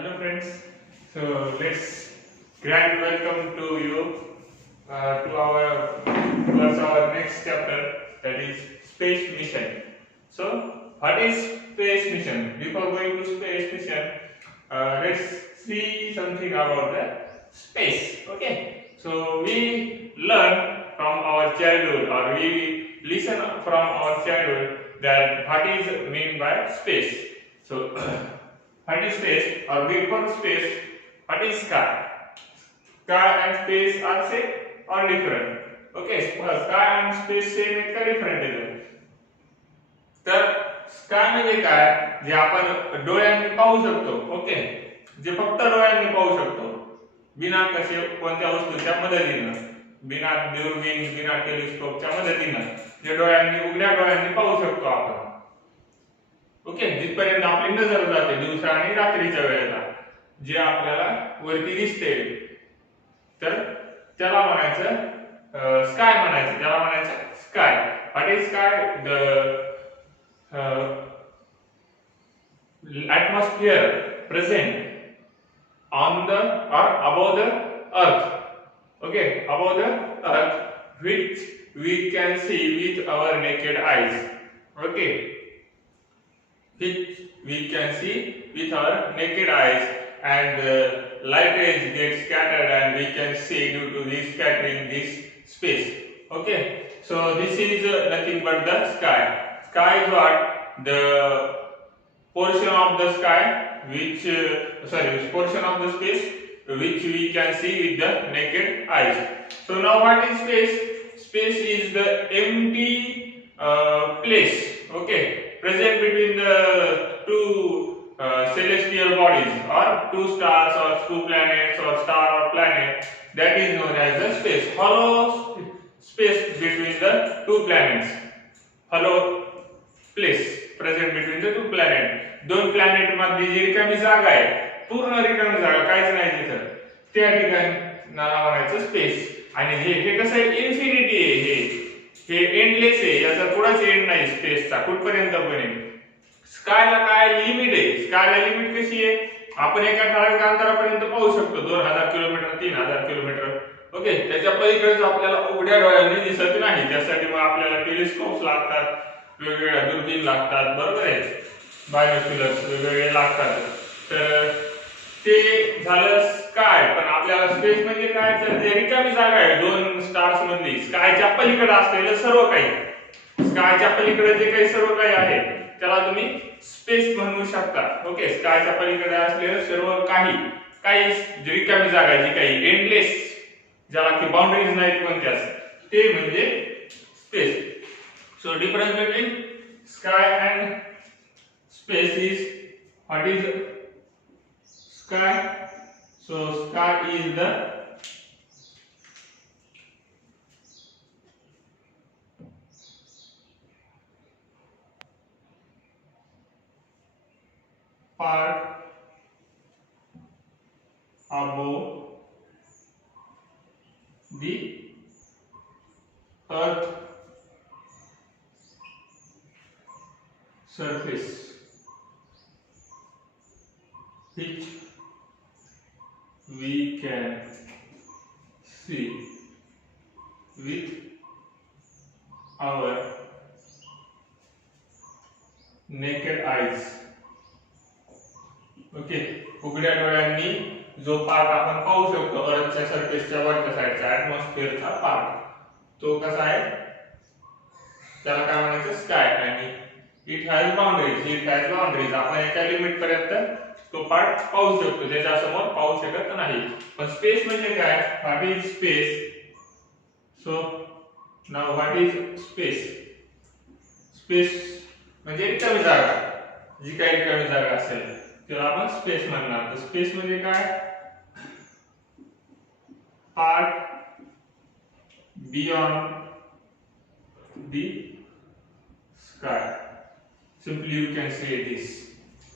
Hello friends. So let's grand welcome to you to our next chapter, that is space mission. So what is space mission? Before going to space mission, let's see something about the space. Okay. So we learn from our childhood, or we listen from our childhood, that what is meant by space. So what is space, or before space, what is sky? Sky and space are same or different? Okay, sky and space same आहेत का different आहेत? तर sky म्हणजे काय, जे आपण डोळ्यांनी पाहू शकतो. ओके, जे फक्त डोळ्यांनी पाहू शकतो, बिना कसे कोणत्या वस्तूच्या मदतीनं, बिना दुर्बीण, बिना टेलिस्कोपच्या मदतीनं, जे डोळ्यांनी उघड्या डोळ्यांनी पाहू शकतो आपण. ओके, जिथपर्यंत आपली नजर जाते दिवसा आणि रात्रीच्या वेळेला, जे आपल्याला वरती दिसते, तर त्याला म्हणायचं स्काय म्हणायचं. त्याला म्हणायचं sky. What is sky? The atmosphere present on the or above the earth. Okay, above the earth, which we can see with our naked eyes. Okay, which we can see with our naked eyes, and light rays get scattered and we can see due to this scattering this space. Okay, so this is nothing but the sky. Sky is what? The portion of the sky which portion of the space which we can see with the naked eyes. So now what is space? Space is the empty place, okay, present between the two celestial bodies, or two stars or two planets, or star or planet, that is known as the space. Hollow space between the two planets, hollow place present between the two planet. दोन planet मध्ये जी रिकामी जागा आहे, पूर्ण रिकामी जागा, काहीच नाही तिथं, त्या ठिकाणी म्हणायचं स्पेस. आणि हे कसं आहे, इन्फिनिटी आहे, हे एंडलेस आहे, याचा कुणाच एंड नाही स्पेसचा, कुठपर्यंत पण आहे. स्कायला काय लिमिट आहे? स्कायला लिमिट कशी आहे? आपण एका ठराविक अंतरापर्यंत पाहू शकतो, 2000 किलोमीटर, 3000 किलोमीटर. ओके, त्याच्या पलीकडे आपल्याला उघड्या डोळ्यांनी दिसत नाही. त्यासाठी मग आपल्याला टेलिस्कोप्स लागतात, वेगवेगळ्या दूरबीण लागतात, बरोबर आहे, बायनोक्युलर्स वेगवेगळे लागतात. तर ते झालं स्काय. पण आपल्याला स्पेस म्हणजे काय? तर ते रिकामी जागा आहे दोन स्टार्स मधली, स्कायच्या पलीकडे असलेलं सर्व काही. स्कायच्या पलीकडे जे काही सर्व काही आहे त्याला तुम्ही स्पेस म्हणू शकता. ओके, स्कायच्या पलीकडे असलेलं सर्व काही रिकामी जागा, जी काही एंडलेस, ज्याला की बाउंड्रीज नाहीत कोणत्याच, ते म्हणजे space. So difference between sky and space is, what is sky? So sky is the part above the earth surface, which we can see with our naked eyes. Okay, उघड्या डोळ्यांनी जो part आपण पाहू शकतो अर्थच्या सरफेसच्या वरच्या साईडचा, ऍटमॉस्फिअरचा पार्ट, तो कसा आहे, त्याला काय म्हणायचं? स्काय. आणि इट हॅज बाउंड्रीज. आपण एका लिमिट पर्यंत तो पार्ट पाहू शकतो, त्याच्या समोर पाहू शकत नाही. पण स्पेस म्हणजे काय? What is space? So now what is space? Space म्हणजे रिकामी जागा, जी काही रिकामी जागा असेल त्याला आपण स्पेस म्हणणार. तर स्पेस म्हणजे काय? Part beyond the sky. Simply you can say this,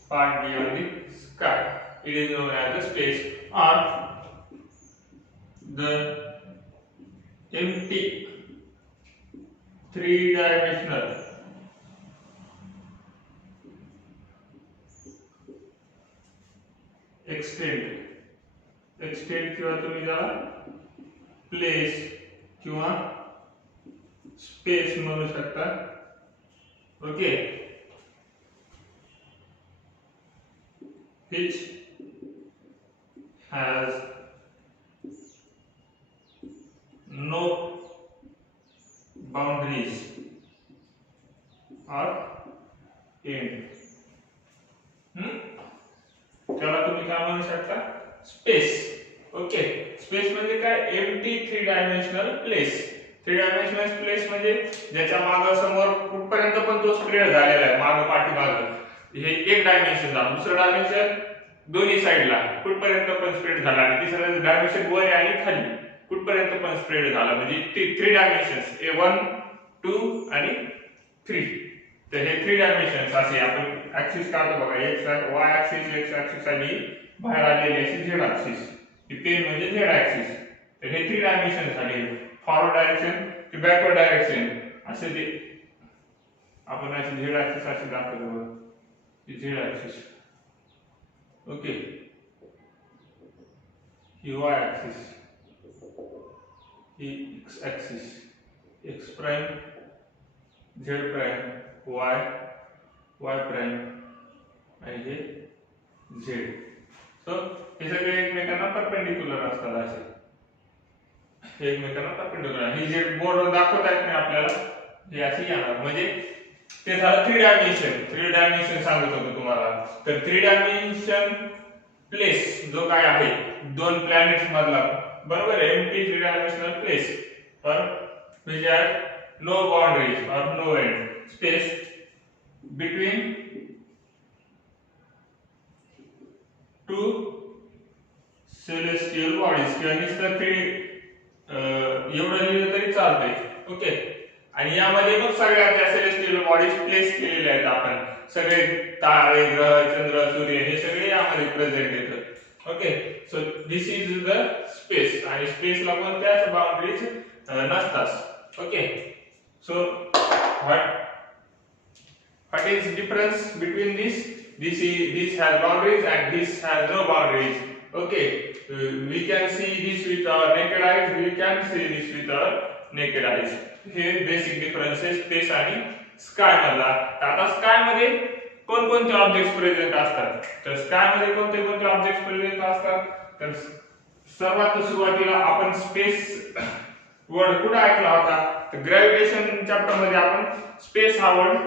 part beyond the sky. It is known as the space, or the empty three-dimensional extent किंवा तुम्ही त्याला प्लेस किंवा स्पेस म्हणू शकता. Okay, which has no boundaries or end. त्याला तुम्ही काय म्हणू शकता? स्पेस. ओके, स्पेस म्हणजे काय? Empty 3 dimensional place. 3 dimensional place म्हणजे ज्याच्या मागे समोर कुठपर्यंत पण तो स्प्रेड झालेला आहे, मागे पाठीमागे. हे एक डायमेन्शन झालं, दुसरं डायमेन्शन दोन्ही साइडला कुठपर्यंत पण स्प्रेड झाला, आणि तिसरं डायमेन्शन वर आणि खाली कुठपर्यंत पण स्प्रेड झाला. म्हणजे 3 डायमेन्शन्स, 1 2 आणि 3. तर हे 3 डायमेन्शन्स असे आपण ऍक्सिस काढतो बघा. वाय ऍक्सिस, एक्स ऍक्सिस आणि बाहेर आलेली अशी झेड ऍक्सिस. ही पेन म्हणजे झेड ऍक्सिस. तर हे 3 डायमेन्शन झाले. फॉरवर्ड डायरेक्शन की बॅकवर्ड डायरेक्शन असे ते आपण अशी झेड ऍक्सिस अशी दाखवतो बघा. ही झेड ऍक्सिस. ओके, ही वाय ऍक्सिस, ही X axis, X prime, Z prime, Y, Y prime आणि हे झेड. सो हे सगळे एकमेकांना परपेंडिक्युलर असतात. असे हे एकमेकांना परपेंडिक्युलर. ही जे बोर्डवर दाखवता येत नाही आपल्याला, हे अशी येणार. म्हणजे ते झालं 3 डायमेन्शन सांगत होतो तुम्हाला. तर 3 डायमेन्शन प्लेस जो काय आहे दोन प्लॅनेट्स मधला, बरोबर आहे, empty 3 dimensional place for which has no boundaries or no end, space between two celestial bodies. किंवा नुसतं 3 एवढं लिहिलं तरी चालतंय. ओके, आणि यामध्ये मग सगळ्या त्या सेलेस्टियल बॉडीज प्लेस केलेल्या आहेत. आपण सगळे तारे, ग्रह, चंद्र, सूर्य हे सगळे यामध्ये प्रेझेंट येतात. Okay, so this is the space. आणि स्पेसला कोणत्याच बाउंड्रीज नसतात. Okay, so what is difference between this has boundaries and this has no boundaries. Okay, we can see this with our naked eyes, we can see this with our naked eyes. हे basic differences space आणि sky मधला. आता sky मध्ये कोणकोणते objects present असतात? तर sky मध्ये कोणते कोणते ऑब्जेक्ट्स प्रेझेंट असतात? तर सर्वात सुरुवातीला आपण स्पेस वर्ड कुठे ऐकला होता? तर ग्रॅव्हिटेशन चॅप्टर मध्ये आपण स्पेस हा वर्ड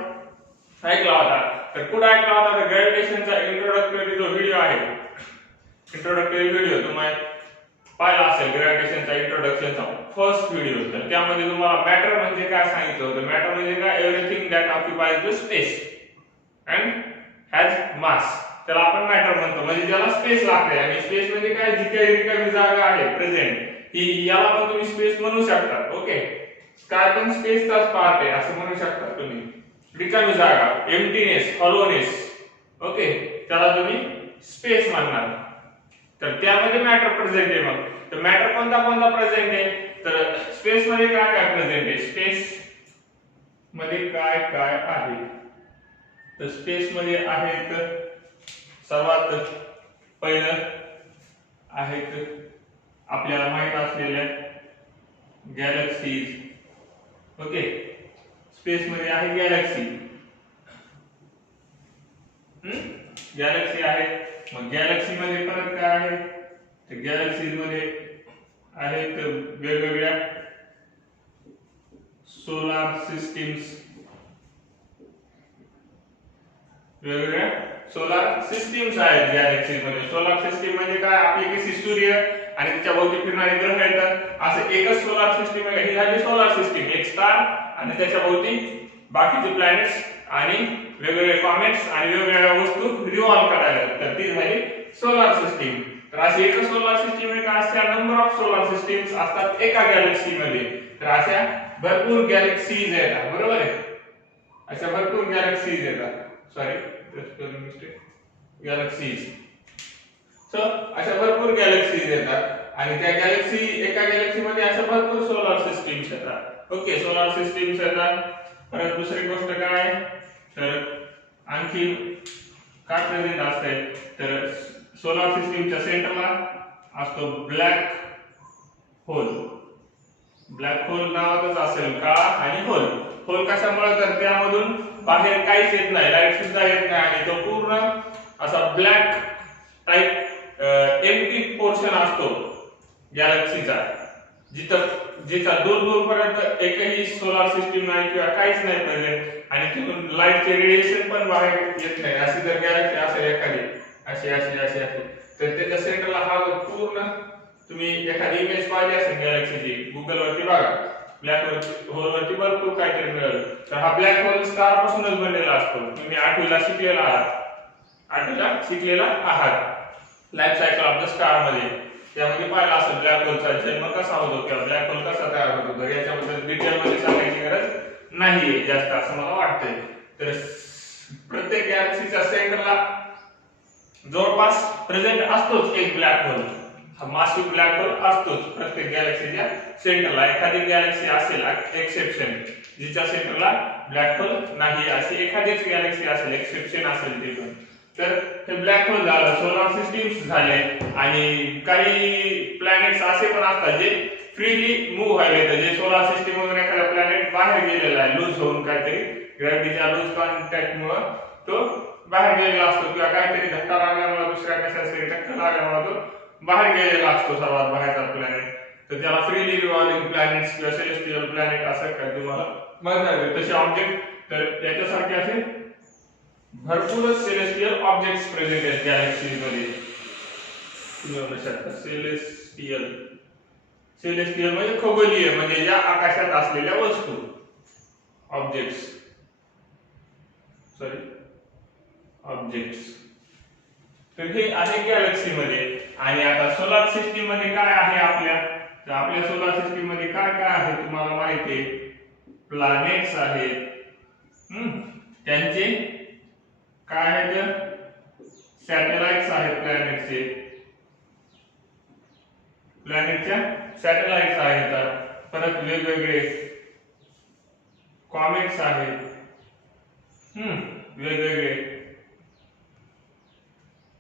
ऐकला होता. तर कुठे ऐकला होता? तर ग्रॅव्हिटेशनचा इंट्रोडक्टरी जो व्हिडिओ आहे, इंट्रोडक्टरी व्हिडिओ तुम्ही पाहिला असेल, ग्रॅव्हिटेशनचा इंट्रोडक्शनचा फर्स्ट व्हिडिओ. तर त्यामध्ये तुम्हाला मॅटर म्हणजे काय सांगितलं होतं. मॅटर म्हणजे काय? Everything that occupies the space and has mass. त्याला आपण मॅटर म्हणतो. म्हणजे त्याला स्पेस लागते. आणि स्पेस म्हणजे काय? जी काही रिकामी जागा आहे प्रेझेंट, ही याला पण तुम्ही स्पेस म्हणू शकता. ओके, स्काय पण स्पेसचाच पार्ट आहे असं म्हणू शकता तुम्ही. रिकामी जागा, एम्प्टीनेस, हॉलोनेस, ओके, त्याला तुम्ही स्पेस म्हणणार. तर त्यामध्ये मॅटर प्रेझेंट आहे. मग तर मॅटर कोणता कोणता प्रेझेंट आहे? तर स्पेस मध्ये काय काय प्रेझेंट आहे? स्पेस मध्ये काय काय आहे? तर स्पेस मध्ये आहेत, सर्वात पहिलं आहेत आपल्याला माहित असलेल्या गॅलेक्सीज. ओके, स्पेस मध्ये आहे गॅलेक्सी. गॅलेक्सी आहे. मग गॅलेक्सी मध्ये परत काय आहे? तर गॅलेक्सीज मध्ये आहेत वेगवेगळ्या सोलार सिस्टीम्स. वेगवेगळ्या सोलार सिस्टीम्स आहेत गॅलेक्सी मध्ये. सोलार सिस्टीम म्हणजे काय? आपली कशी सूर्य आणि त्याच्या भोवती फिरणारे ग्रह येतात, असं एकच सोलार सिस्टीम आहे. ही झाली सोलार सिस्टीम, एक स्टार आणि त्याच्या भोवती बाकीचे प्लॅनेट्स आणि वेगवेगळे कॉमेट्स आणि वेगवेगळ्या वस्तू रिव्हॉल्व करायला. तर ती झाली सोलार सिस्टीम. तर अशी एक सोलार सिस्टीम आहे का? अशा नंबर ऑफ सोलार सिस्टीम्स असतात एका गॅलेक्सी मध्ये. तर अशा भरपूर गॅलेक्सीज येतात, बरोबर आहे. अशा भरपूर गॅलेक्सीज येतात. Sorry, mistake, galaxies. सो अशा भरपूर गॅलेक्सीज येतात आणि त्या एका गॅलेक्सी मध्ये अशा भरपूर सोलार सिस्टीम्स येतात. ओके, सोलार सिस्टीम्स येतात. परत दुसरी गोष्ट काय? तर आणखी काय प्रेझेंट असते? तर सोलार सिस्टीमच्या सेंटरला असतो ब्लॅक होल. ब्लॅक होल नावातच असेल काळा आणि होल. होल कशामुळे तर त्यामधून बाहेर काहीच येत नाही, लाईट सुद्धा येत नाही आणि तो पूर्ण असा ब्लॅक टाइप एम्प्टी पोर्शन असतो गॅलेक्सीचा, जिथं दूर दूर पर्यंत एकही सोलार सिस्टीम नाही किंवा काहीच नाही प्रेझेंट आणि तिथून लाईटचे रेडिएशन पण बाहेर येत नाही. अशी जर गॅलेक्सी असेल एखादी अशी अशी अशी अशी तर त्याच्या सेंटरला हा पूर्ण तुम्ही एखादी इमेज पाहिली असेल गॅलेक्सीची गुगल वरती बघा, ब्लॅक होल वरती भरपूर काहीतरी मिळेल. तर हा ब्लॅक होल स्टार पासूनच बनलेला असतो. तुम्ही 8वीला शिकलेला आहात life cycle of the star मध्ये, त्यामध्ये पाहिला असेल ब्लॅक होलचा जन्म कसा होतो किंवा ब्लॅक होल कसा तयार होतो. तर याच्याबद्दल डिटेल मध्ये सांगायची गरज नाहीये जास्त असं मला वाटतंय. तर प्रत्येक गॅलेक्सीच्या सेंटरला जवळपास प्रेझेंट असतोच एक ब्लॅक होल, हा मासिव ब्लॅक होल असतोच प्रत्येक गॅलेक्सीच्या सेंटरला. एखादी गॅलेक्सी असेल एक्सेप्शन जिच्या सेंटरला ब्लॅक होल नाही, अशी एखादीच गॅलेक्सी असेल एक्सेप्शन असेल ती पण. तर हे ब्लॅक होल झालं, सोलार सिस्टीम्स झाले आणि काही प्लॅनेट्स असे पण असतात जे फ्रीली मूव्ह व्हायले, जे सोलार सिस्टीम मधून एखादा प्लॅनेट बाहेर गेलेला आहे लूज होऊन, काहीतरी ग्रॅव्हिटीच्या लूज कॉन्टॅक्टमुळे तो बाहेर गेलेला असतो किंवा काहीतरी धक्का लागल्यामुळे दुसऱ्या कशाचा धक्का लागल्यामुळे तो बाहेर गेलेला असतो सर्वात बाहेरचा प्लॅनेट. तर त्याला फ्रीली रिव्हॉल्विंग प्लॅनेट्स किंवा सेलेस्टियल प्लॅनेट असं काय तुम्हाला बघायला तसे ऑब्जेक्ट. तर याच्यासारखे असे भरपूरच सेलेस्टियल ऑब्जेक्ट्स प्रेझेंट आहेत गॅलेक्सीज मध्ये. तुम्ही म्हणू शकता सेलेस्टियल म्हणजे खगोलीय, म्हणजे या आकाशात असलेल्या वस्तू, ऑब्जेक्ट्स. तर हे आहे गॅलेक्सी मध्ये. आणि आता सोलार सिस्टीम मध्ये काय आहे आपल्या, तर आपल्या सोलार सिस्टीम मध्ये काय काय आहे तुम्हाला माहिती आहे. प्लॅनेट्स आहेत, त्यांचे काय आहेत, सॅटेलाइट्स आहेत प्लॅनेटच्या सॅटेलाइट्स आहेत. परत वेगवेगळे कॉमेट्स आहेत, वेगवेगळे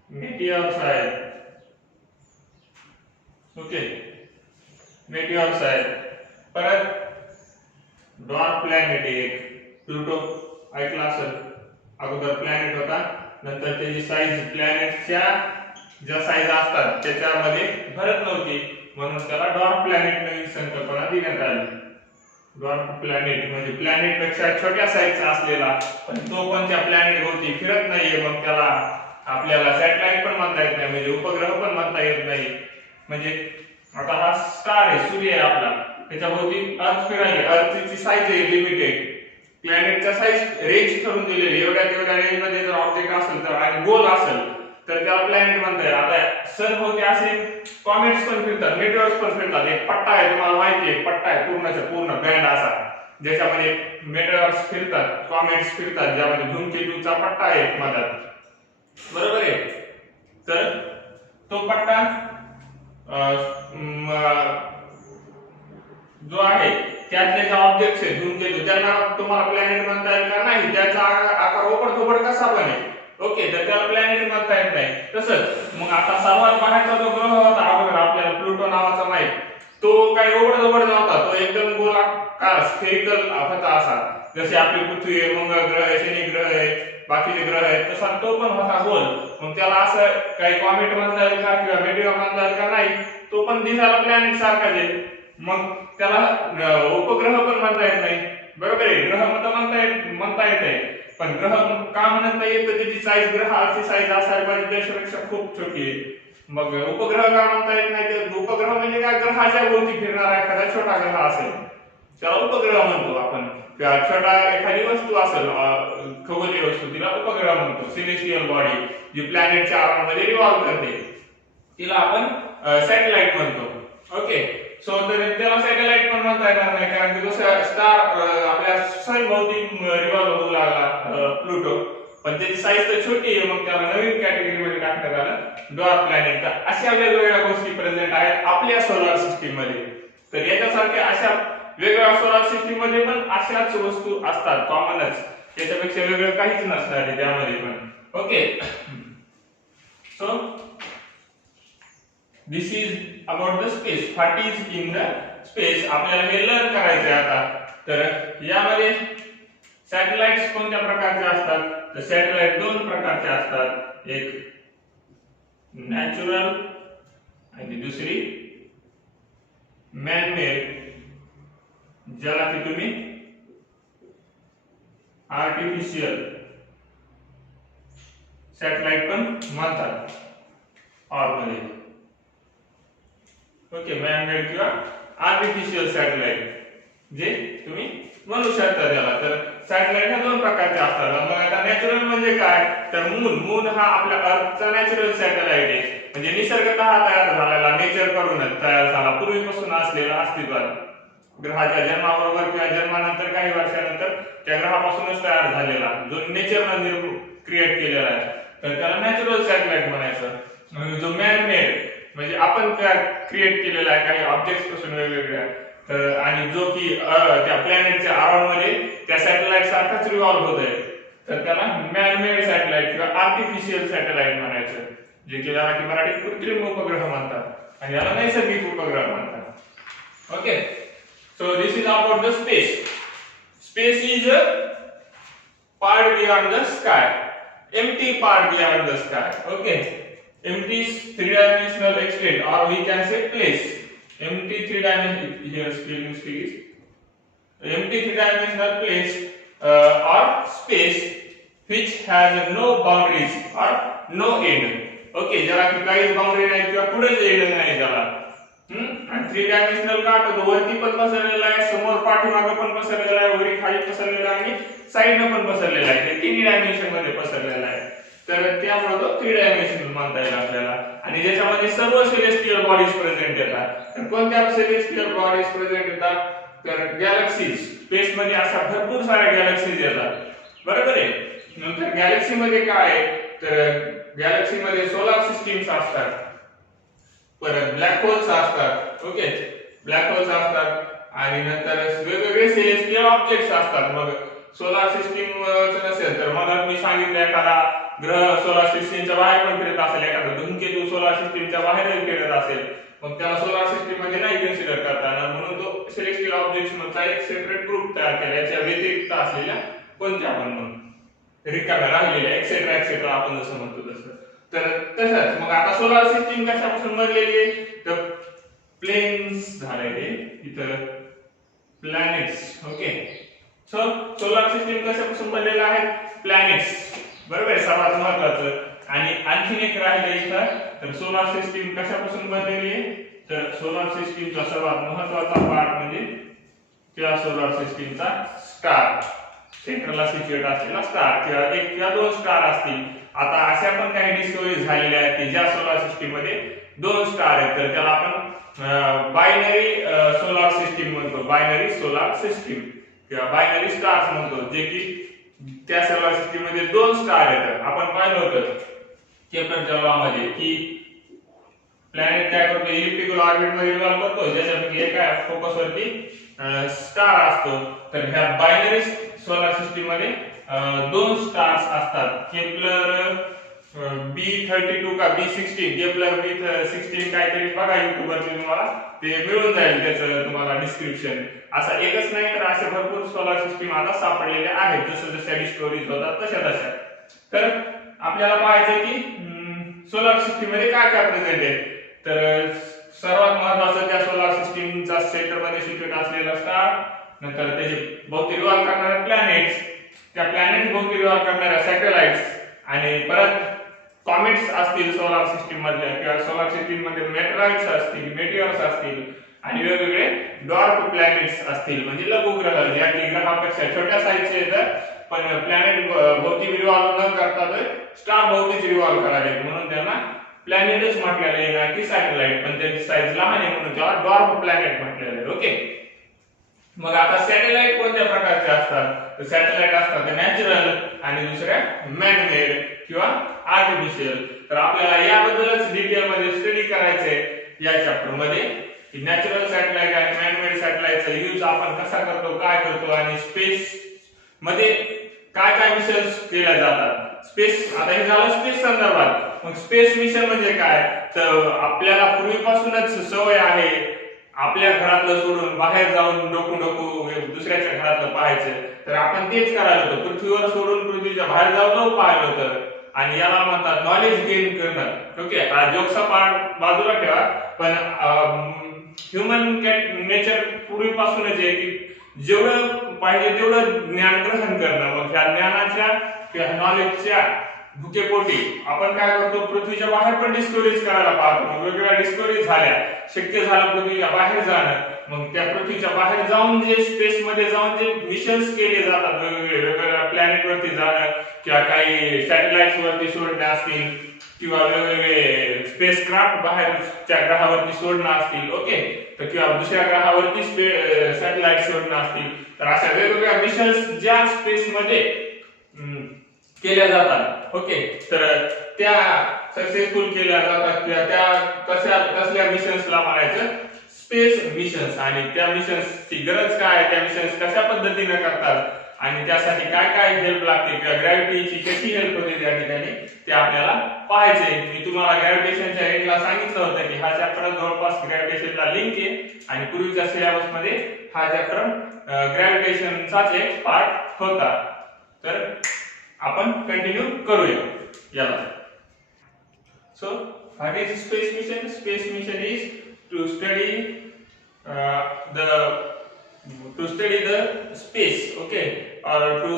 मेटिऑर्स आहेत. ओके, मेटिऑर्स आहेत. परत ड्वार्फ प्लॅनेट एक प्लुटो ऐकला असेल, अगोदर प्लॅनेट होता, नंतर त्याची साईज प्लॅनेटच्या ज्या साईज असतात त्याच्यामध्ये भरत नव्हती म्हणून त्याला ड्वार्फ प्लॅनेट नवीन संकल्पना देण्यात आली. ड्वार्फ प्लॅनेट म्हणजे प्लॅनेट पेक्षा छोट्या साईजचा असलेला, पण तो पण त्या प्लॅनेट भोवती फिरत नाहीये, मग त्याला आपल्याला सॅटेलाइट पण म्हणता येत नाही, म्हणजे उपग्रह पण म्हणता येत नाही. म्हणजे आता हा स्टार आहे, सूर्य आहे आपला, त्याच्या भोवती अर्थ फिरायली, अर्थची साईज आहे लिमिटेड, प्लॅनेटच्या साईज रेंज ठरवून दिलेली, एवढ्या रेंज मध्ये जर ऑब्जेक्ट असेल तर आणि गोल असेल तर त्याला प्लॅनेट म्हणता येईल. आता सन भोवती असे कॉमेट्स पण फिरतात, मेटिऑर्स पण फिरतात. एक पट्टा आहे, तुम्हाला माहिती आहे पट्टा आहे, पूर्ण बँड असा ज्याच्यामध्ये मेटिऑर्स फिरतात, कॉमेट्स फिरतात, ज्यामध्ये धूमकेतूचा पट्टा आहे मधात, बरोबर आहे. तर तो पट्टा जो आहे त्यातले जे ऑब्जेक्ट्स आहेत धूमकेतू, त्यांना तुम्हाला प्लॅनेट म्हणता येईल का नाही, त्याचा आकार ओबड कसा पण आहे. ओके, तर त्याला प्लॅनेट म्हणता येत नाही. तसंच मग आता सर्वात बाहेरचा जो ग्रह होता अगोदर आपल्याला प्लुटो नावाचा माहित, तो काही ओबड नव्हता, तो एकदम गोलाकार स्फेरिकल होता असा, जसे आपली पृथ्वी आहे, मंगळ ग्रह आहे, शनी ग्रह आहे, बाकीचे ग्रह आहेत, तसा तो पण होता गोल. मग त्याला असं काही कॉमेट म्हणता येईल का किंवा मेटिऑर म्हणता येईल का नाही, तो पण दिसायला प्लॅनेट सारखाच आहे. मग त्याला उपग्रह पण म्हणता येत नाही, बरोबर आहे. ग्रह म्हणता येत आहे, पण ग्रह का म्हणत नाही, तर त्याची साईज ग्रहाची साईज असायला पाहिजे त्याच्यापेक्षा खूप छोटी आहे. मग उपग्रह का म्हणता येत नाही, तर उपग्रह म्हणजे काय, ग्रहाच्या भोवती फिरणारा एखादा छोटा ग्रह असेल त्याला उपग्रह म्हणतो आपण, किंवा छोटा एखादी वस्तू असेल खगोलीय वस्तू, तिला उपग्रह म्हणतो. सेलेस्टियल बॉडी जी प्लॅनेटच्या आरामध्ये रिव्हॉल्व करते तिला आपण सॅटेलाइट म्हणतो. ओके, सो तर त्याला सॅटेलाइट पण म्हणता येणार नाही, कारण की दुसऱ्या स्टार आपल्या सन भोवती रिव्हॉल्व होऊ लागला प्लुटो, पण त्याची साईज तर छोटी आहे, मग त्याला नवीन कॅटेगरीमध्ये टाकण्यात आलं, ड्वार्फ प्लॅनेट. तर अशा वेगवेगळ्या गोष्टी प्रेझेंट आहेत आपल्या सोलार सिस्टीम मध्ये. तर याच्यासारख्या अशा वेगवेगळ्या सोलार सिस्टीम मध्ये पण अशाच वस्तू असतात, कॉमनच, याच्यापेक्षा वेगळं काहीच नसणार आहे त्यामध्ये पण. Okay, so this is about the space. What is in the space आपल्याला हे लर्न करायचं आहे आता. तर यामध्ये सॅटेलाइट्स कोणत्या प्रकारचे असतात? तर सॅटेलाइट दोन प्रकारचे असतात. एक नॅचरल आणि दुसरी मॅन मेड, ज्याला की तुम्ही आर्टिफिशियल सॅटेलाइट पण म्हणतात मध्ये. ओके, मॅन मेड किंवा आर्टिफिशियल सॅटेलाइट जे तुम्ही म्हणू शकता त्याला. तर सॅटेलाइट ह्या दोन प्रकारचे असतात. मग आता नॅचरल म्हणजे काय? तर मून हा आपल्या अर्थचा नॅचरल सॅटेलाइट आहे. म्हणजे निसर्गतः तयार झालेला, नेचर कडूनच तयार झाला, पूर्वीपासून असलेला अस्तित्वात. ग्रहाच्या जन्माबरोबर किंवा जन्मानंतर काही वर्षानंतर त्या ग्रहापासूनच तयार झालेला, जो नेचरने क्रिएट केलेला आहे, तर त्याला नॅचरल सॅटेलाइट म्हणायचं. आणि जो मॅन मेड म्हणजे आपण क्रिएट केलेला आहे काही ऑब्जेक्ट्स पासून वेगवेगळ्या, तर आणि जो की त्या प्लॅनेटच्या अराउंड मध्ये त्या सॅटेलाइट सारखाच रिव्हॉल्व होत आहे, तर त्याला मॅन मेड सॅटेलाइट किंवा आर्टिफिशियल सॅटेलाइट म्हणायचं. जे की त्याला की मराठीत कृत्रिम उपग्रह म्हणतात आणि याला नैसर्गिक उपग्रह म्हणतात. Okay, so this is about the space. Space is a part beyond the sky, empty part beyond the sky. Okay, empty three-dimensional extent, or we can say place. Empty three-dimensional, here spelling mistake is empty three-dimensional place or space which has no boundaries or no end. Okay, ज्याला की काहीच boundary नाही किंवा पुढेच end नाही त्याला. आणि three dimensional का? तर वरती पण पसरलेला आहे, समोर पाठीमागे पण पसरलेला आहे, वरी खाली पसरलेला आहे आणि साइडने पण पसरलेला आहे. ते तिन्ही डायमेन्शन मध्ये पसरलेला आहे. तर त्यामुळे तो थ्री डायमेन्शनल म्हणता येईल आपल्याला. आणि ज्याच्यामध्ये सर्व सेलेस्टियल बॉडीज प्रेझेंट येतात. तर कोणत्या सेलेस्टियल बॉडीज प्रेझेंट येतात? तर गॅलेक्सीज. स्पेस मध्ये अशा भरपूर साऱ्या गॅलेक्सीज येतात, बरोबर आहे. नंतर गॅलेक्सी मध्ये काय आहे? तर गॅलेक्सी मध्ये सोलार सिस्टीम्स असतात, परत ब्लॅक होल्स असतात. ओके, ब्लॅक होल्स असतात आणि नंतर वेगवेगळे सेलेस्टियल ऑब्जेक्ट्स असतात. मग सोलार सिस्टीम नसेल तर मग मी सांगितलं एखादा ग्रह सोलार सिस्टीमच्या बाहेर पण फिरत असेल, एखादा धूमकेतू सोलार सिस्टीमच्या बाहेर फिरत असेल, मग त्याला सोलार सिस्टीम मध्ये नाही कन्सिडर करता येणार. म्हणून तो सेलेस्टियल ऑब्जेक्ट्स मधचा एक सेपरेट ग्रुप तयार केला, याच्या व्यतिरिक्त असलेल्या कोणत्या पण मग रिकाम्या राहिलेल्या एक्सेट्रा एक्सेट्रा आपण जसं म्हणतो तसं. तर तसंच मग आता सोलार सिस्टीम कशापासून बनलेली आहे? तर प्लेन्स झालेले इथं planets. Okay, so solar system कशापासून बनलेला आहे? प्लॅनेट्स, बरोबर आहे, सर्वात महत्त्वाचं. आणि आणखीन एक राहिलं इथं, तर सोलार सिस्टीम कशापासून बनलेली आहे? तर सोलार सिस्टीमचा सर्वात महत्त्वाचा पार्ट म्हणजे त्या सोलार सिस्टीमचा स्टार, सेंटरला सिच्युएट असलेला स्टार, किंवा एक किंवा दोन स्टार असतील. आता अशा पण काही डिस्कव्हरी झालेल्या आहेत की ज्या सोलार सिस्टीम मध्ये दोन स्टार आहेत, तर त्याला आपण बायनरी सोलार सिस्टीम म्हणतो, बायनरी सोलार सिस्टीम किंवा बायनरी स्टार्स म्हणतो, जे की त्या सोलार सिस्टीम मध्ये दोन स्टार आहेत. आपण पाहिलं होतं केप्लरच्या लॉमध्ये की प्लॅनेट काय करतो? इलिप्टिकल ऑर्बिट मध्ये रिव्हॉल्व करतो, ज्याच्यापैकी एक फोकस वरती स्टार असतो. तर ह्या बायनरी सोलार सिस्टीम मध्ये दोन स्टार्स असतात. केप्लर B32 का B16, केप्लर B16 काहीतरी बघा YouTube वरती, तुम्हाला ते मिळून जाईल त्याचं तुम्हाला डिस्क्रिप्शन. असा एकच नाही तर असे भरपूर सोलार सिस्टीम आता सापडलेले आहेत, जसं जशा डिस्कव्हरीज होतात तशा तशा. तर आपल्याला पाहायचं की सोलार सिस्टीम मध्ये काय काय प्रेझेंट आहे. तर सर्वात महत्त्वाचं त्या सोलार सिस्टीमचा सेंटर मध्ये सिच्युएट असलेला स्टार, नंतर त्याचे भोवती रिव्हॉल्व करणारे प्लॅनेट्स, त्या प्लॅनेट भोवती रिव्हॉल्व करणाऱ्या सॅटेलाइट्स, आणि परत कॉमेट्स असतील सोलार सिस्टीम मधल्या, किंवा सोलार सिस्टीम मध्ये मेटेरॉइड्स असतील, मेटिओर्स असतील, आणि वेगवेगळे डॉर्क प्लॅनेट्स असतील, म्हणजे लघुग्रह, ज्या की ग्रहापेक्षा छोट्या साईजचे येतात, पण प्लॅनेट भोवती रिव्हॉल्व न करता तर स्टार भोवतीच रिव्हॉल्व करायचे, म्हणून त्यांना प्लॅनेटच म्हटलेलं आहे, ना की सॅटेलाइट. पण त्यांची साईज लहान आहे म्हणून त्याला डॉर्क प्लॅनेट म्हटलेलं आहे. ओके, मग आता सॅटेलाइट कोणत्या प्रकारचे असतात? तर सॅटेलाइट असतात नॅचरल आणि दुसऱ्या मॅन मेड किंवा आर्टिफिशियल. तर आपल्याला याबद्दलच डिटेल मध्ये स्टडी करायचंय या चॅप्टर मध्ये, की नॅचरल सॅटेलाइट आणि मॅन मेड सॅटेलाइटचा यूज आपण कसा करतो, काय करतो, आणि स्पेस मध्ये काय काय मिशन्स केल्या जातात. स्पेस, आता हे झालं स्पेस संदर्भात. मग स्पेस मिशन म्हणजे काय? तर आपल्याला पूर्वीपासूनच सवय आहे आपल्या घरातलं सोडून बाहेर जाऊन डोकू दुसऱ्याच्या घरातलं पाहायचं. तर आपण तेच करायला होतं, पृथ्वीवर सोडून पृथ्वीच्या बाहेर जाऊन पाहिलं होतं. आणि याला म्हणतात नॉलेज गेन करणं. ओके, हा जोकचा पार्ट बाजूला ठेवा, पण ह्युमन नेचर पूर्वीपासूनच आहे की जेवढं पाहिजे तेवढं ज्ञान ग्रहण करणं. मग ह्या ज्ञानाच्या किंवा नॉलेजच्या भुकेपोटी आपण काय करतो, पृथ्वीच्या बाहेर पण डिस्कवरीज करायला पाहतो. मग वेगवेगळ्या डिस्कवरीज झाल्या, शक्य झालं पृथ्वीच्या बाहेर जाणं. मग त्या पृथ्वीच्या बाहेर जाऊन जे स्पेस मध्ये जाऊन जे मिशन्स केले जातात, वेगवेगळ्या प्लॅनेट वरती जाणं किंवा काही सॅटेलाइट्स वरती सोडणे असतील किंवा वेगवेगळे स्पेसक्राफ्ट बाहेरच्या ग्रहावरती सोडणं असतील. ओके, तर किंवा दुसऱ्या ग्रहावरती सॅटेलाइट सोडणं असतील. तर अशा वेगवेगळ्या मिशन्स ज्या स्पेस मध्ये केल्या जातात. ओके, तर त्या सक्सेसफुल केल्या जातात किंवा त्या कसल्या मिशन्सला म्हणायचं स्पेस मिशन्स. आणि त्या मिशन्सची गरज काय, त्या मिशन्स कशा पद्धतीने करतात आणि त्यासाठी काय काय हेल्प लागते किंवा ग्रॅव्हिटीची कशी हेल्प होते त्या ठिकाणी, ते आपल्याला पाहायचंय. मी तुम्हाला ग्रॅव्हिटेशनच्या एंडला सांगितलं होतं की हा चॅप्टर जवळपास ग्रॅव्हिटेशनला लिंक आहे आणि पूर्वीच्या सिलेबस मध्ये हा चॅप्टर ग्रॅव्हिटेशनचाच एक पार्ट होता. तर आपण कंटिन्यू करूया याला. So what is space mission? Space mission is to study the space, okay, or to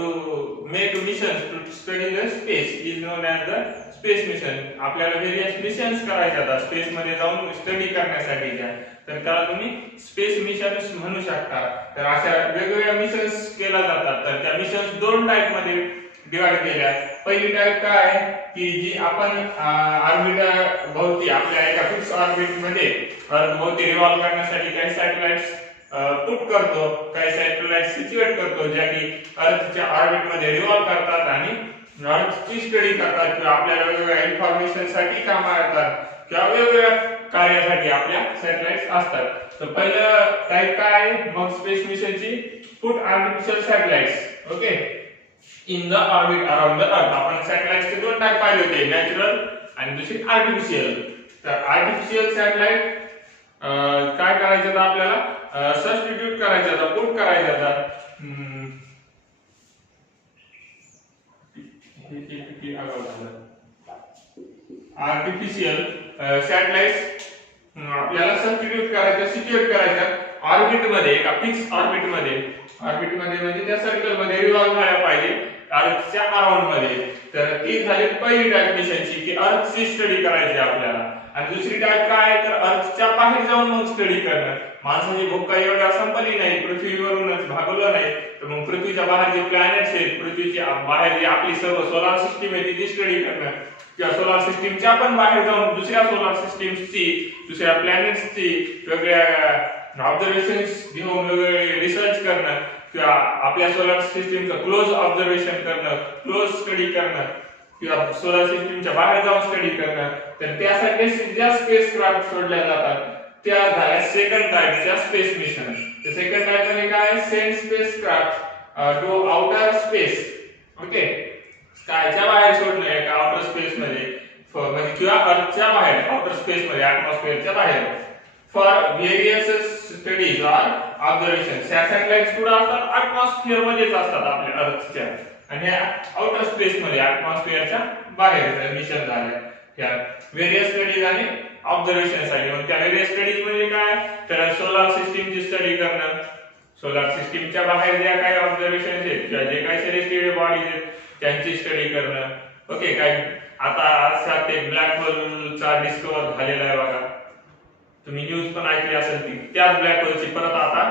make missions to study the space is known as the space mission. आपल्याला various missions करायचे आता space मध्ये जाऊन study करण्यासाठी त्या, तर त्याला तुम्ही स्पेस मिशन्स म्हणू शकता. तर अशा वेगवेगळ्या मिशन्स केल्या जातात. तर त्या मिशन्स दोन टाइप मध्ये डिवाइड केल्या. पहिली टाइप काय आहे की जी आपण ऑर्बिट भोवती आपल्या एका फिक्स ऑर्बिट मध्ये अर्थ भोवती रिव्हॉल्व करण्यासाठी काही सॅटेलाइट्स पुट करतो, काही सॅटेलाइट सिच्युएट करतो ज्या की अर्थच्या ऑर्बिट मध्ये रिव्हॉल्व करतात आणि अर्थची स्टडी करतात किंवा आपल्याला वेगवेगळ्या इन्फॉर्मेशन साठी कामा येतात किंवा वेगवेगळ्या कार्यासाठी आपल्या सॅटेलाइट्स असतात. तर पहिलं टाइप काय आहे मग स्पेस मिशनची, put artificial satellites okay in the orbit around the अर्थ. आपण सॅटेलाइट्सचे दोन टाइप पाहिले होते, नॅचरल आणि दुसरी आर्टिफिशियल. तर आर्टिफिशियल सॅटेलाइट काय करायचं तर आपल्याला सबस्टिट्यूट करायचं होतं, पुट करायचं होतं. आर्टिफिशियल सॅटेलाइट्स आपल्याला सबस्टिट्यूट करायचं, सिच्युएट करायचं ऑर्बिट मध्ये, एका फिक्स ऑर्बिट मध्ये म्हणजे त्या सर्कल मध्ये रिव्हॉल्व व्हायला पाहिजे अर्थच्या अराउंड मध्ये. तर ती झाली पहिली टाइप मिशनची की अर्थची स्टडी करायची आपल्याला. आणि दुसरी टाइप काय तर अर्थच्या बाहेर जाऊन मग स्टडी करणं. माणसाची भूक काही एवढ्या संपली नाही, पृथ्वीवरूनच भागवलं नाही, तर मग पृथ्वीच्या बाहेर जे प्लॅनेट्स आहेत, पृथ्वीच्या बाहेर जी आपली सर्व सोलार सिस्टीम आहे ती स्टडी करणं किंवा सोलार सिस्टीमच्या पण बाहेर जाऊन दुसऱ्या सोलार सिस्टीम्सची, दुसऱ्या प्लॅनेट्सची वेगवेगळ्या ऑब्झर्वेशन्स घेऊन वेगवेगळे रिसर्च करणं किंवा आपल्या सोलार सिस्टीमचं क्लोज ऑब्झर्वेशन करणं, क्लोज स्टडी करणं किंवा सोलार सिस्टीमच्या बाहेर जाऊन स्टडी करणं. तर त्यासाठी ज्या स्पेस क्राफ्ट सोडल्या जातात त्या झाल्या सेकंड टाइपच्या स्पेस मिशन. तर सेकंड टाइप मध्ये काय, send spacecraft to outer space. Okay, स्कायच्या बाहेर सोडणं एका आउटर स्पेस मध्ये म्हणजे किंवा अर्थच्या बाहेर आउटर स्पेस मध्ये, ॲटमॉस्फिअरच्या बाहेर for various studies or observation. Satellites कुठे असतात, ॲटमॉस्फिअर मध्येच असतात आपल्या अर्थच्या, आणि आउटर स्पेस मध्ये ॲटमॉस्फिअरच्या बाहेर मिशन झाल्या त्या व्हेरियस स्टडीज आणि ऑब्झर्वेशन साठी. मग त्या व्हेरियस स्टडीज म्हणजे काय तर सोलार सिस्टीमची स्टडी करणं, सोलार सिस्टीमच्या बाहेर ज्या काही ऑब्झर्वेशन आहेत किंवा जे काही सेलेस्टियल बॉडीज आहेत त्यांची स्टडी करणं. ओके, काय आता आजच्या ते ब्लॅक होलचा डिस्कवर झालेला आहे बघा, तुम्ही न्यूज पण ऐकली असेल ती. त्याच ब्लॅक होलची परत आता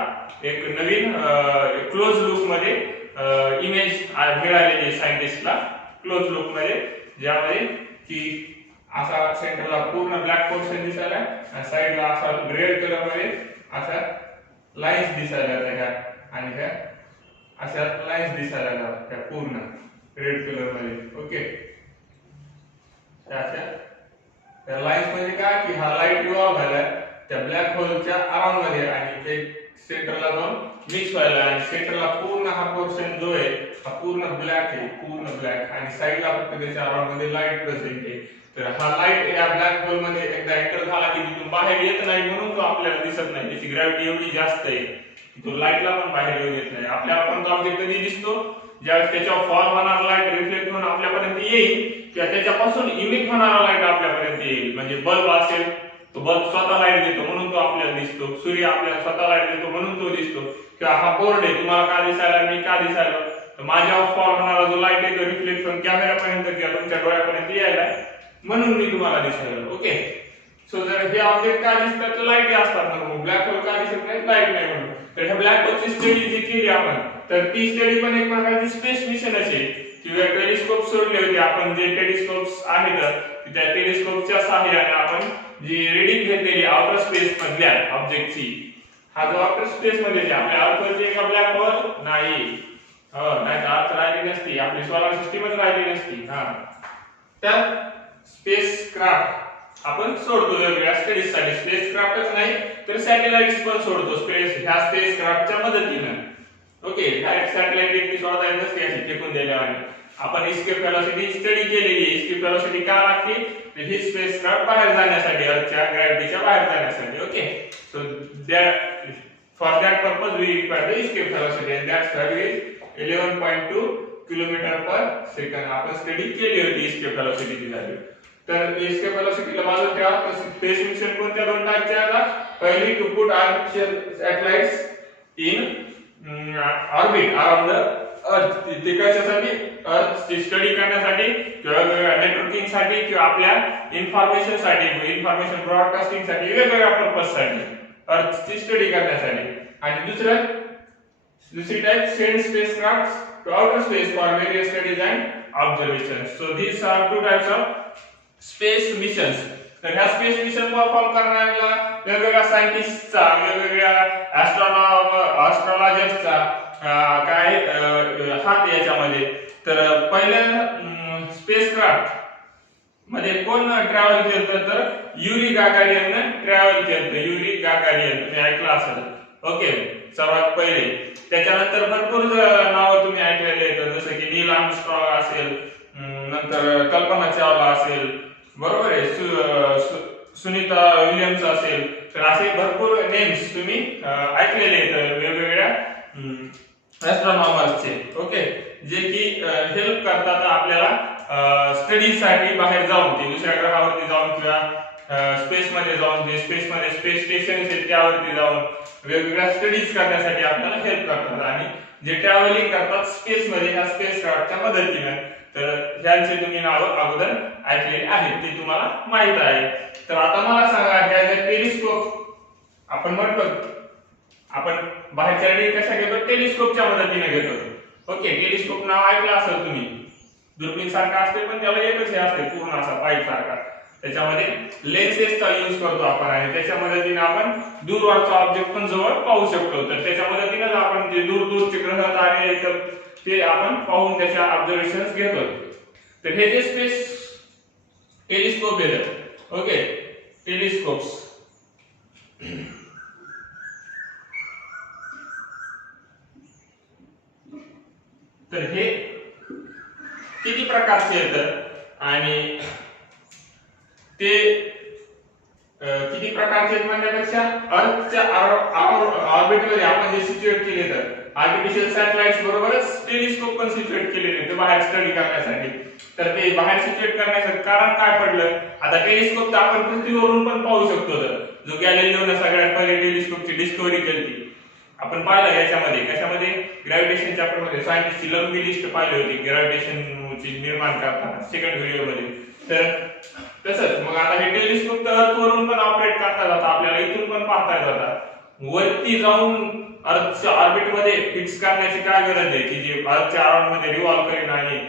एक नवीन क्लोज लूक मध्ये इमेज मिळालेली सायंटिस्टला, क्लोज लूक मध्ये, ज्यामध्ये की असा सेंटरला पूर्ण ब्लॅक पोर्शन दिसायला आणि साइडला असा रेड कलर मध्ये अशा लाईन्स दिसायला त्या आणि त्या अशा लाईन्स दिसायला त्या पूर्ण रेड कलर मध्ये. ओके, त्या लाईन्स म्हणजे काय की हा लाईट रिव्हॉल्व झाला त्या ब्लॅक होलच्या अराउंड मध्ये आणि ते सेंटरला जाऊन मिक्स व्हायला आणि सेंटरला पूर्ण हा पोर्शन जो आहे हा पूर्ण ब्लॅक आहे, पूर्ण ब्लॅक, आणि साइडला फक्त त्याच्या अराउंड मध्ये लाईट प्रेझेंट आहे. तर हा लाईट या ब्लॅक होल मध्ये एकदा एंटर झाला की तिथून बाहेर येत नाही, म्हणून तो आपल्याला दिसत नाही. त्याची ग्रॅव्हिटी एवढी जास्त आहे की तो लाईटला पण बाहेर येऊ देत नाही. आपल्याला पण तो ऑब्जेक्ट कधी दिसतो, ज्यावेळेस त्याच्यावर फॉल होणारा लाईट रिफ्लेक्ट होऊन आपल्यापर्यंत येईल किंवा त्याच्यापासून इमिट होणारा लाईट आपल्यापर्यंत येईल. म्हणजे बल्ब असेल, तो बल्ब स्वतः लाईट देतो म्हणून तो आपल्याला दिसतो. सूर्य आपल्याला स्वतः लाईट देतो म्हणून तो दिसतो. किंवा हा बोर्ड आहे, तुम्हाला का दिसायला, मी का दिसायला, तर माझ्यावर फॉल होणारा जो लाईट आहे तो रिफ्लेक्ट होऊन कॅमेरापर्यंत किंवा तुमच्या डोळ्यापर्यंत यायला म्हणून मी तुम्हाला दिसायला. ओके, सो जर हे ऑब्जेक्ट का दिसतात तर लाईट असतात ना, ब्लॅक होल का दिसत नाही, लाईट नाही म्हणून. तर ह्या ब्लॅक होलची स्टडी जी केली आपण, तर ती स्टडी पण एक प्रकारची स्पेस मिशन असेल किंवा टेलिस्कोप सोडले होते आपण. जे टेलिस्कोप्स आहेत त्या टेलिस्कोपच्या सहाय्याने आपण जी रीडिंग घेतलेली आउटर स्पेस मधल्या ऑब्जेक्टची, हा जो आउटर स्पेस मध्ये आपल्या अर्थवरती का ब्लॅक होल नाही, नाही तर अर्थ राहिली नसती, आपली सोलार सिस्टीमच राहिली नसती. त्या स्पेस क्राफ्ट आपण सोडतो वेगवेगळ्या स्टडीज साठी. स्पेस क्राफ्टच नाही तर सॅटेलाइट्स पण सोडतो स्पेस ह्या स्पेस क्राफ्टच्या मदतीने. ओके, डायरेक्ट सॅटेलाइट एकटी सोडता येत नसते अशी फेकून दिल्याने. आपण इस्केप वेलोसिटी स्टडी केलेली. इस्केप वेलोसिटी का लागते, तर ही स्पेस क्राफ्ट बाहेर जाण्यासाठी, अर्थच्या ग्रॅव्हिटीच्या बाहेर जाण्यासाठी. Okay, so that for that purpose we require the escape velocity and that value is 11.2 kilometre per second. आपण स्टडी केली होती इस्केप वेलोसिटीची व्हॅल्यू. तर इस्केप वेलोसिटीला बाजूला ठेवा. तर स्पेस मिशन कोणत्या दोन टाईपचे आहेत, पहिली to put artificial satellites in orbit around the earth. ते कशासाठी, अर्थची स्टडी करण्यासाठी किंवा नेटवर्किंग साठी किंवा आपल्या इन्फॉर्मेशन साठी, इन्फॉर्मेशन ब्रॉडकास्टिंग साठी, वेगवेगळ्या पर्पज साठी, अर्थची स्टडी करण्यासाठी. आणि दुसरी type send spacecraft to outer space for various studies and observations. So these are two types of space missions. तर ह्या स्पेस मिशन परफॉर्म करण्याला वेगवेगळ्या सायंटिस्टचा, वेगवेगळ्या ॲस्ट्रॉलॉजर्सचा काय हात याच्यामध्ये. तर पहिल्या स्पेसक्राफ्ट मध्ये कोण ट्रॅव्हल केलं, तर युरी गागारियन ट्रॅव्हल केलं. युरी गागारियन तुम्ही ऐकलं असेल. ओके, सर्वात पहिले. त्याच्यानंतर भरपूर नावं तुम्ही ऐकलेले आहेत, जसं की नील आर्मस्ट्रॉंग असेल, नंतर कल्पना चावला असेल, बरोबर आहे, सुनीता विलियम्स असेल. तर असे भरपूर नेम्स तुम्ही ऐकलेले आहेत वेगवेगळ्या ॲस्ट्रॉनॉमर्सचे. ओके, जे की हेल्प करतात आपल्याला स्टडीसाठी बाहेर जाऊन, ते दुसऱ्या ग्रहावरती जाऊन किंवा स्पेस मध्ये जाऊन, जे स्पेस मध्ये स्पेस स्टेशन आहेत त्यावरती जाऊन वेगवेगळ्या स्टडीज करण्यासाठी आपल्याला हेल्प करतात. आणि जे ट्रॅव्हलिंग करतात स्पेस मध्ये ह्या स्पेस क्राफ्टच्या मदतीने, तर ह्यांचे तुम्ही नाव अगोदर ऐकलेली आहेत, ते तुम्हाला माहित आहे. तर आता मला सांगा, ह्या ज्या टेलिस्कोप आपण म्हटलं, आपण बाहेरच्या रीडिंग कशा घेतो, टेलिस्कोपच्या मदतीने घेतो. ओके, टेलिस्कोप नाव ऐकलं असेल तुम्ही. दुर्बीण सारखा असते पण त्याला एकच हे असते पूर्ण असा पाईप सारखा. त्याच्यामध्ये लेन्सेसचा यूज करतो आपण आणि त्याच्या मदतीने आपण दूरवरचा ऑब्जेक्ट पण जवळ पाहू शकतो. तर त्याच्या मदतीनेच आपण जे दूरचे ग्रह तारे आहेत ते आपण पाहून त्याच्या ऑब्झर्वेशन्स घेतो. तर हे जे स्पेस टेलिस्कोप आहेत, ओके, टेलिस्कोप्स, तर हे किती प्रकारचे आहेत आणि ते किती प्रकारचे आहेत म्हणण्यापेक्षा अर्थच्या ऑर्बिटमध्ये आपण जे सिच्युएट केले, तर आर्टिफिशियल सॅटेलाइट्स बरोबरच टेलिस्कोप पण सिच्युएट केलेले ते बाहेर स्टडी करण्यासाठी. तर ते बाहेर सिच्युएट करण्याचं कारण काय पडलं, आता टेलिस्कोप तर आपण पृथ्वीवरून पण पाहू शकतो. तर जो गॅलिलिओने सगळ्यात पहिले टेलिस्कोपची डिस्कव्हरी केली, आपण पाहिलं याच्यामध्ये कशामध्ये, ग्रॅव्हिटेशन चॅप्टर मध्ये सायंटिस्टची लंबी लिस्ट पाहिली होती ग्रॅव्हिटेशनची निर्माण करताना सेकंड व्हिडिओ मध्ये. तर तसंच मग आता हे टेलिस्कोप तर अर्थवरून पण ऑपरेट करता जातात, आपल्याला इथून पण पाहता जातात. वरती जाऊन अर्थच्या ऑर्बिट मध्ये फिक्स करण्याची काय गरज आहे, की जे अर्थच्या अराउंड मध्ये रिव्हॉल्व करेन आणि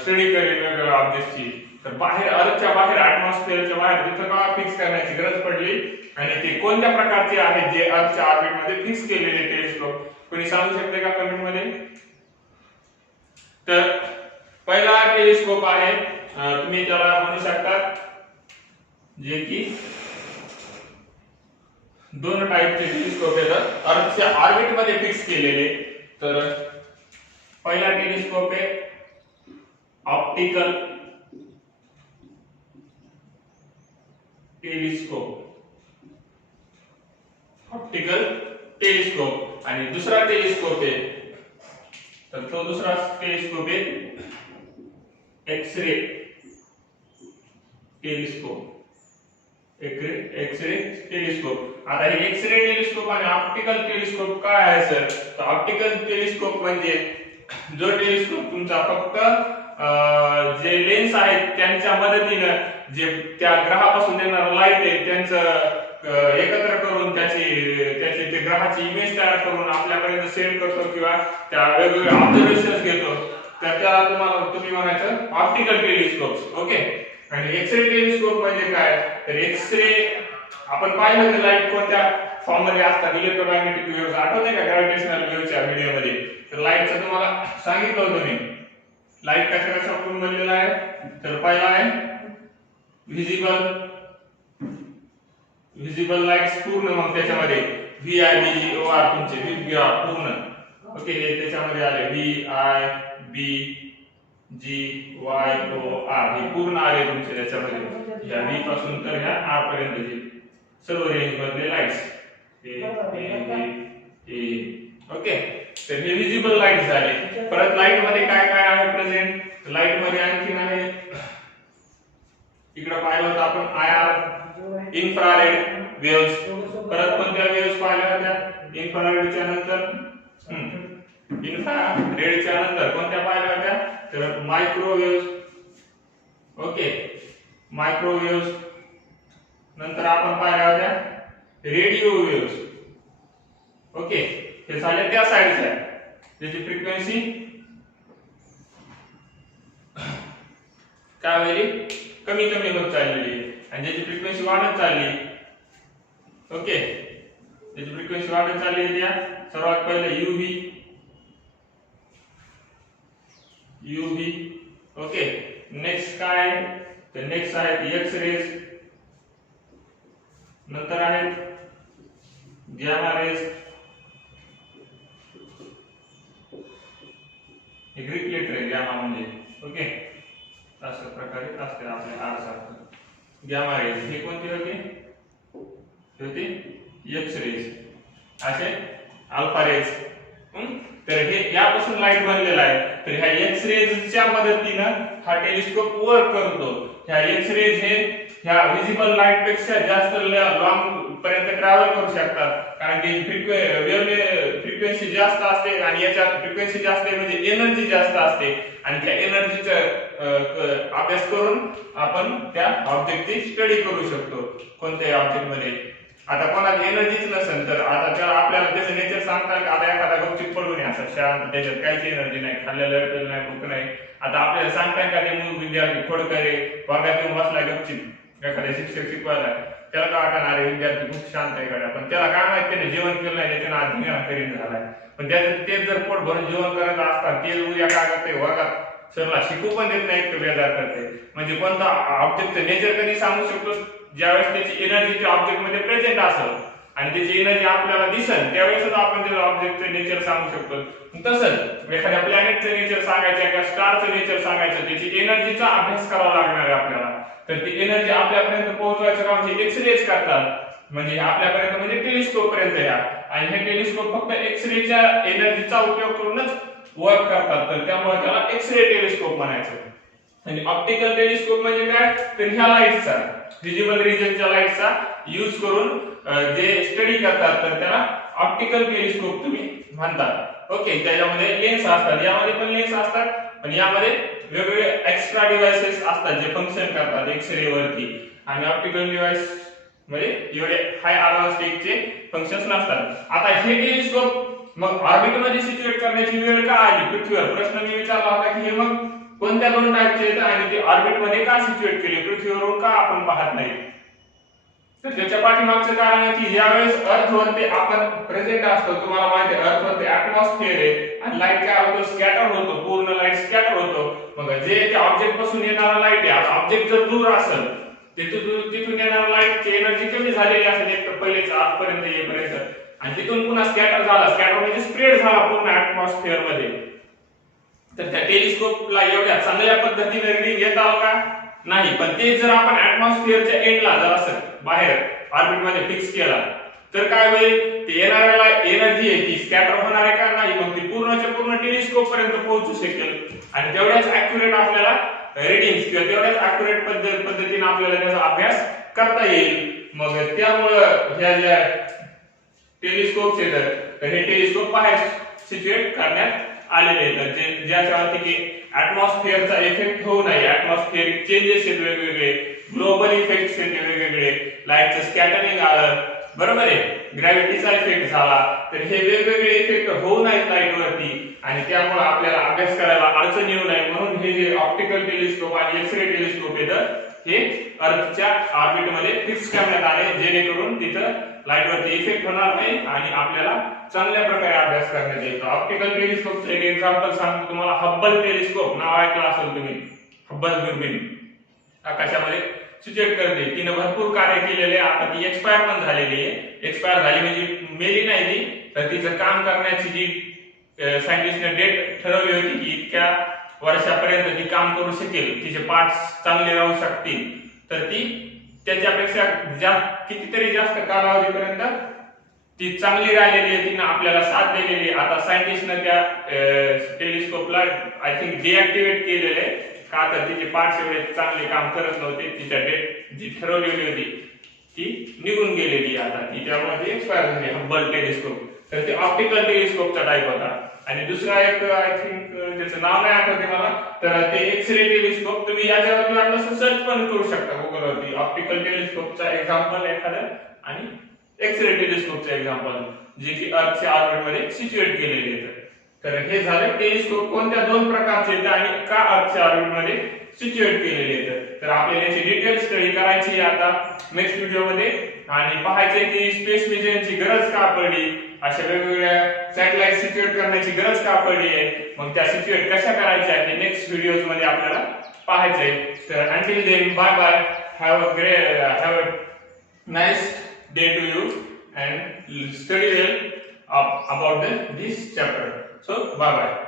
स्टडी करेन वेगवेगळ्या ऑब्जेक्टची. तर बाहेर अर्थच्या बाहेर, ऍटमॉस्फिअरच्या बाहेर तिथं का फिक्स करण्याची गरज पडली आणि ते कोणत्या प्रकारचे आहेत जे अर्थच्या ऑर्बिट मध्ये फिक्स केलेले टेलिस्कोप, कोणी सांगू शकते का कमेंट मध्ये. तर पहिला टेलिस्कोप आहे, तुम्ही त्याला म्हणू शकता, जे की दोन टाइपचे टेलिस्कोप आहेत अर्थच्या ऑर्बिट मध्ये फिक्स केलेले. तर पहिला टेलिस्कोप आहे ऑप्टिकल टेलिस्कोप, ऑप्टिकल टेलिस्कोप. आणि दुसरा टेलिस्कोप आहे, तर तो दुसरा टेलिस्कोप आहे एक्स-रे टेलिस्कोप. X-ray telescope. आता हे एक्स-रे टेलिस्कोप आणि ऑप्टिकल टेलिस्कोप काय आहे सर? तर ऑप्टिकल टेलिस्कोप म्हणजे जो टेलिस्कोप तुमचा फक्त जे लेन्स आहेत त्यांच्या मदतीने जे त्या ग्रहापासून येणारा लाईट आहे त्यांचं एकत्र करून त्याची ते ग्रहाची इमेज तयार करून आपल्यापर्यंत सेंड करतो किंवा त्या वेगवेगळ्या ऑब्झर्वेशन्स घेतो, तर त्याला तुम्ही म्हणायचं ऑप्टिकल टेलिस्कोप. ओके. आणि एक्स-रे टेलिस्कोप म्हणजे काय? तर एक्स-रे आपण पाहिलं की लाईट कोणत्या फॉर्म मध्ये असतात, इलेक्ट्रोमॅग्नेटिक वेव्हज. आठवते का ग्रॅव्हिटेशनल वेव्हच्या व्हिडिओमध्ये? तर लाईटचं तुम्हाला सांगितलं होतं मी. लाईट कशापासून बनलेला आहे? तर पहिला आहे व्हिजिबल लाईट्स पूर्ण, मग त्याच्यामध्ये VIBGOR तुमचे पूर्ण. ओके. हे त्याच्यामध्ये आले VIBGOR हे पूर्ण आले तुमचे त्याच्यामध्ये. या V पासून तर ह्या R पर्यंतचे सर्व रेंज मधले लाईट्स. ओके. तर हे व्हिजिबल लाईट झाले. परत लाईट मध्ये काय काय आहे प्रेझेंट? लाईट मध्ये आणखीन आहे, इकडे पाहिलं होतं आपण IR इन्फ्रारेड वेव्हज. परत कोणत्या वेव्हज पाहिल्या होत्या? इन्फ्रारेडच्या नंतर कोणत्या पाहिल्या होत्या? तर मायक्रोवेव्हज. ओके. मायक्रोवेव्हज नंतर आपण पाहिल्या होत्या रेडिओ वेव्हज. ओके. हे झाले त्या साइडच्या ज्याची फ्रिक्वेन्सी काय होईल? कमी कमी होत चाललेली आहे आणि ज्याची फ्रिक्वेन्सी वाढत चालली. ओके. ज्याची फ्रिक्वेन्सी वाढत चालली आहे त्या सर्वात पहिले UV. ओके. नेक्स्ट काय? तर नेक्स्ट आहेत एक्स रेज, नंतर आहेत गॅमा रेज. हे ग्रीक लेटर आहे गॅमा म्हणजे. ओके. अशा प्रकारे असते आपल्या आर सारखं. गॅमा रेज हे कोणते होते? X rays. असे अल्फा रेज. तर हे यापासून लाईट बनलेला आहे. तर ह्या एक्स रेजच्या मदतीनं हा टेलिस्कोप वर्क करतो. ह्या एक्स रेज हे ह्या व्हिजिबल लाईट पेक्षा जास्त लॉंग पर्यंत ट्रॅव्हल करू शकतात, कारण की फ्रिक्वेन्सी जास्त असते आणि याच्यात फ्रिक्वेन्सी जास्त आहे म्हणजे एनर्जी जास्त असते आणि त्या एनर्जीचा अभ्यास करून आपण त्या ऑब्जेक्टची स्टडी करू शकतो कोणत्याही ऑब्जेक्ट मध्ये. आता कोणाची एनर्जीच नसेल तर आता त्याला आपल्याला त्याचं नेचर सांगतात की आता एखादा गपचिप पडून आहे असं शांत, त्याच्यात काहीच एनर्जी नाही, खाल्लेलं नाही, भूक नाही. आता आपल्याला सांगताय का ते मूळ विद्यार्थी खोडकरे वर्गात येऊन बसलाय गपचिप, एखाद्या शिक्षक शिकवायला, त्याला काय वाटणार आहे विद्यार्थी खूप शांत आहे का? पण त्याला काय माहिती त्याने जेवण केलं नाही, त्याच्यानं आज धिंगाणा करीत झालाय. पण त्याचं तेच जर पोट भरून जेवण करत असतात तेच उद्या काय करते वर्गात सरला शिकू पण देत नाही, बेजार करते. म्हणजे कोणता ऑब्जेक्टचं नेचर कधी सांगू शकतो? ज्यावेळेस त्याची एनर्जी त्या ऑब्जेक्ट मध्ये प्रेझेंट असेल आणि त्याची एनर्जी आपल्याला दिसेल त्यावेळेस आपण त्या ऑब्जेक्टचं नेचर सांगू शकतो. तसंच एखाद्या प्लॅनेटचं नेचर सांगायचं किंवा स्टारचं नेचर सांगायचं, त्याची एनर्जीचा अभ्यास करावा लागणार आहे आपल्याला. तर ती एनर्जी आपल्यापर्यंत पोहोचवायचं काम हे एक्स-रेज करतात, म्हणजे आपल्यापर्यंत म्हणजे टेलिस्कोप पर्यंत या. आणि हे टेलिस्कोप फक्त एक्स-रेच्या एनर्जीचा उपयोग करूनच वर्क करतात, तर त्यामुळे त्याला एक्स-रे टेलिस्कोप म्हणायचं. आणि ऑप्टिकल टेलिस्कोप म्हणजे काय? तर ह्या लाईटचा व्हिजिबल रिजनच्या लाईटचा यूज करून जे स्टडी करतात तर त्याला ऑप्टिकल टेलिस्कोप तुम्ही म्हणतात. ओके. त्याच्यामध्ये लेन्स असतात, यामध्ये पण लेन्स असतात, पण यामध्ये वेगवेगळे एक्स्ट्रा डिव्हाइसेस असतात जे फंक्शन करतात एक्स-रे वरती. आणि ऑप्टिकल डिव्हाइस मध्ये एवढे हाय ॲडव्हान्स चे फंक्शन्स नसतात. आता हे टेलिस्कोप मग ऑर्बिट मध्ये सिच्युएट करण्याची वेळ का आली पृथ्वीवर? प्रश्न मी विचारला होता की हे मग कोणत्या दोन टाइपचे आहेत आणि ते ऑर्बिट मध्ये का सिच्युएट केले, पृथ्वीवरून का आपण पाहत नाही? तर त्याच्या पाठीमागचं कारण आहे की ज्यावेळेस अर्थवरती आपण प्रेझेंट असतो, तुम्हाला माहिती आहे अर्थवरती ऍटमॉस्फिअर आहे आणि लाईट काय होतो? स्कॅटर होतो, पूर्ण लाईट स्कॅटर होतो. मग जे त्या ऑब्जेक्ट पासून येणारा लाईट आहे, ऑब्जेक्ट जर दूर असेल तिथून येणारा लाईटची एनर्जी कमी झालेली असेल एक तर पहिलेच आतपर्यंत येईपर्यंत, आणि तिथून पुन्हा स्कॅटर झाला, स्कॅटर म्हणजे स्प्रेड झाला पूर्ण ऍटमॉस्फिअर मध्ये. तर त्या टेलिस्कोपला एवढ्या चांगल्या पद्धतीने रीडिंग घेता आलं का? नाही, पण ते जर आपण ऍटमॉस्फिअरच्या एंडला जर असं बाहेर ऑर्बिट मध्ये फिक्स केला तर काय होईल, ते येणाऱ्याला एनर्जी आहे ती स्कॅटर होणार आहे का नाही, मग ती पूर्णच्या पूर्ण टेलिस्कोप पर्यंत पोहोचू शकेल आणि तेवढ्याच ॲक्युरेट आपल्याला रीडिंग्स किंवा तेवढ्याच ॲक्युरेट पद्धतीने आपल्याला त्याचा अभ्यास करता येईल. मग त्यामुळं ह्या ज्या टेलिस्कोप्स येतात तर हे टेलिस्कोप बाहेर सिच्युएट करण्यात आलेले आहेत ज्याच्यावरती की ऍटमॉस्फिअरचा इफेक्ट होऊ नये, ऍटमॉस्फिअरिक चेंजेस आहेत वेगवेगळे, ग्लोबल इफेक्ट्स आहेत वेगवेगळे, लाईटचं स्कॅटरिंग आलं, बरोबर आहे, ग्रॅव्हिटीचा इफेक्ट झाला, तर हे वेगवेगळे इफेक्ट होऊ नयेत लाईटवरती आणि त्यामुळे आपल्याला अभ्यास करायला अडचण येऊ नये म्हणून हे जे ऑप्टिकल टेलिस्कोप आणि एक्सरे टेलिस्कोप येतात हे अर्थच्या ऑर्बिट मध्ये फिक्स करण्यात आले जेणेकरून तिथं लाईटवरती इफेक्ट होणार नाही आणि आपल्याला चांगल्या प्रकारे अभ्यास करण्यात येतो. ऑप्टिकल टेलिस्कोपचं एक एक्झाम्पल सांगतो तुम्हाला. हब्बल टेलिस्कोप नाव ऐकलं असेल तुम्ही. हब्बल दुर्बीण आकाशामध्ये सिच्युएट करते, तिने भरपूर कार्य केलेले, आता ती एक्सपायर पण झालेली आहे. एक्सपायर झाली म्हणजे मेली नाही ती, तर तिचं काम करण्याची जी सायंटिस्टने डेट ठरवली होती की इतक्या वर्षापर्यंत ती काम करू शकेल, तिचे पार्ट्स चांगले राहू शकतील, तर ती त्याच्यापेक्षा कितीतरी जास्त कालावधीपर्यंत ती चांगली राहिलेली आहे, तिने आपल्याला साथ दिलेली आहे. आता सायंटिस्टने त्या टेलिस्कोपला आय थिंक डिॲक्टिव्हेट केलेले आहे का, तर तिचे पार्ट्स एवढे चांगले काम करत नव्हते, तिच्या डेट जी ठरवलेली होती ती निघून गेलेली आता ती, त्यामुळे ती एक्सपायर झाली. हब्बल टेलिस्कोप तर ते ऑप्टिकल टेलिस्कोपचा टाइप होता. आणि दुसरा एक आय थिंक त्याचं नाव नाही आठवते मला, तर ते एक्सरे टेलिस्कोप. तुम्ही याच्यावरती वाटलं सर्च पण करू शकता गुगलवरती, ऑप्टिकल टेलिस्कोपचा एक्झाम्पल एखादं आणि एक्सरे टेलिस्कोपचं एक्झाम्पल जे की अर्थच्या ऑर्बिटमध्ये सिच्युएट केलेले आहेत. तर हे झाले टेलिस्कोप कोणत्या दोन प्रकारचे आहेत आणि का अर्थच्या ऑर्बिटमध्ये सिच्युएट केलेले आहेत. तर आपल्याला याची डिटेल स्टडी करायची आहे आता नेक्स्ट व्हिडिओमध्ये आणि पाहायचे की स्पेस मिशनची गरज का पडली, अशा वेगवेगळ्या सॅटेलाइट सिच्युएट करण्याची गरज का पडली आहे, मग त्या सिच्युएट कशा करायच्या हे नेक्स्ट व्हिडिओज मध्ये आपल्याला पाहायचंय. तर until then bye bye, have a nice day to you and study well about this chapter. So bye bye.